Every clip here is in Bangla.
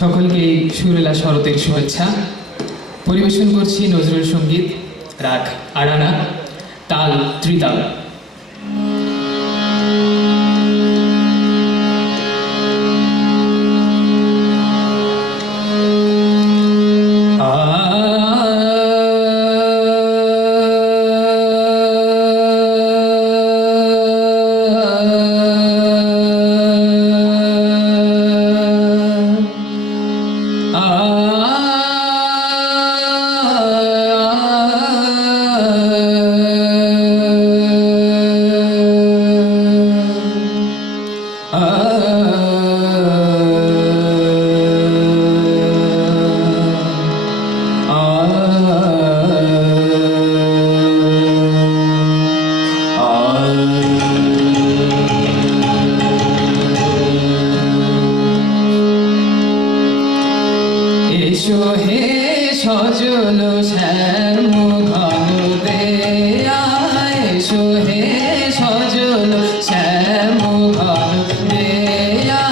সকলকে সুরেলা শরতের শুভেচ্ছা। পরিবেশন করছি নজরুল সঙ্গীত, রাগ আড়ানা, তাল ত্রিতাল। এসো হে সজল শ্যাম ঘন দেয়া, এসো হে সজল শ্যাম ঘন দেয়া,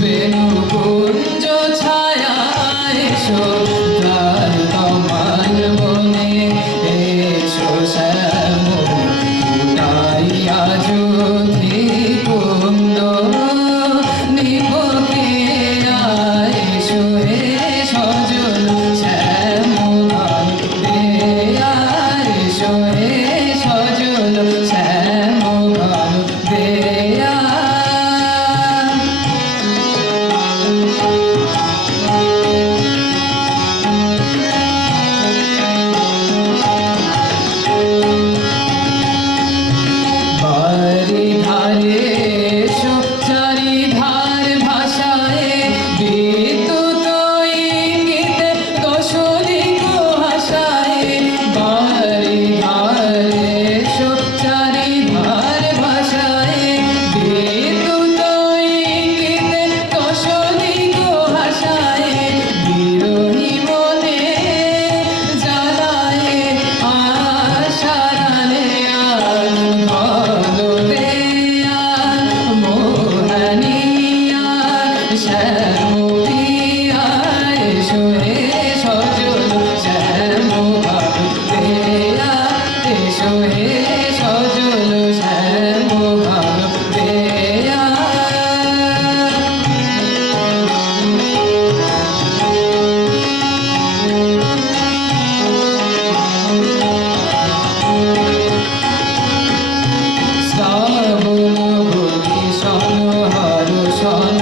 বেণু কুঞ্জ ছায়া এসো দ্বার কমল বনে, এসো শ্যাম ফুটাইয়া জ্যোতি কুন্দ নিভকে, এসো হে সজল শ্যাম ঘন দেয়া, এসো হে সজল শ্যাম ঘন দেয়া। বারি ধারে এসো চারিধার ভাষায়, বিদ্যুৎ ইঙ্গিতে দশদিক হাসায়। বারি ধারে এসো চারিধার ভাষায়, বিদ্যুৎ ইঙ্গিতে দশদিক হাসায়। বিরহী মনে জ্বালায় আশারানে ভগবেয়া মোহনিয়া শ্যামপিয়া, এসো হে সজল শ্যাম ঘন দেয়া, এসো হে সজল শ্যাম ঘন দেয়া। শ্রাবণ ভূমি সনহর সন